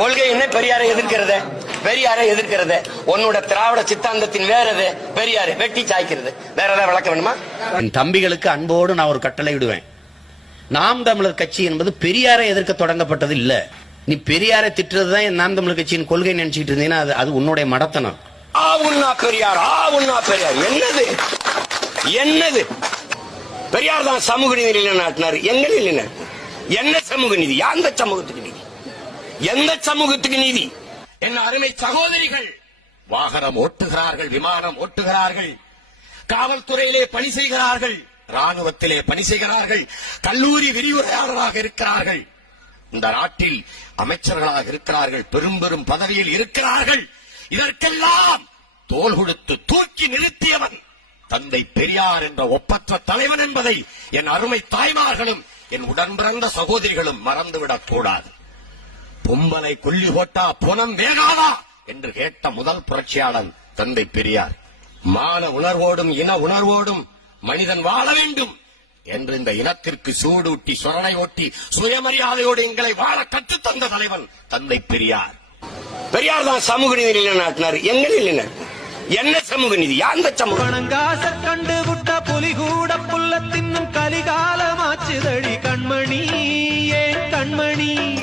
கொள்கை என்ன பெரியாரை எதிர்க்கிறது? பெரியாரை எதிர்க்கிறது. உன்னோட திராவிட சித்தாந்தத்தின் வேற எது? பெரியாரு வெட்டி சாய்க்கிறது. வேற ஏதாவது விளக்க வேணுமா? என் தம்பிகளுக்கு அன்போடு நான் ஒரு கட்டளை விடுவேன் நாம் தமிழர் கட்சி என்பது பெரியாரை எதிர்க்க தொடங்கப்பட்டது இல்ல. நீ பெரியாரை திட்டுறதுதான் என் நாம் தமிழர் கட்சியின் கொள்கை நினைச்சிட்டு இருந்தீங்கன்னா அது அது உன்னுடைய மடத்தனம். ஆ உண்ணா பெரியார் ஆ உண்ணா பெரியார். என்னது? என்னது? பெரியார் தான் சமூக நீதி நிலைநாட்டினார். எங்க நிலைநாட்டினார் என்ன சமூக நீதி? எந்த சமூகத்துக்கு நீதி? எந்த சமூகத்துக்கு நீதி? என் அருமை சகோதரிகள் வாகனம் ஓட்டுகிறார்கள் விமானம் ஓட்டுகிறார்கள் காவல்துறையிலே பணி செய்கிறார்கள் ராணுவத்திலே பணி செய்கிறார்கள் கல்லூரி விரிவுரையாளராக இருக்கிறார்கள். இந்த நாட்டில் அமைச்சர்களாக இருக்கிறார்கள் பெரும் பெரும் பதவியில் இருக்கிறார்கள். இதற்கெல்லாம் தோல் கொடுத்து தூக்கி நிறுத்தியவன் தந்தை பெரியார் என்ற ஒப்பற்ற தலைவன் என்பதை என் அருமை தாய்மார்களும் என் உடன்பிறந்த சகோதரிகளும் மறந்துவிடக் கூடாது பொம்பலை கொல்லி போட்டா புனம் வேகாதா? என்று கேட்ட முதல் புரட்சியாளன் தந்தை பெரியார். மான உணர்வோடும் இன உணர்வோடும் மனிதன் வாழ வேண்டும் என்று இந்த இனத்திற்கு சூடூட்டி சுரணை ஓட்டி சுயமரியாதையோடு எங்களை வாழ கற்றுத்தந்த தலைவன் தந்தை பெரியார். பெரியார் தான் சமூக நீதி நிலைநாட்டினார். எங்கள் நிலைநாட்டினார். என்ன சமூக நீதி? யாந்த சமூக? பணங்காச கண்டு விட்ட புலி கூட புல்ல தின்னும் கலிகாலமாச்சுதடி கண்மணி ஏன் கண்மணி?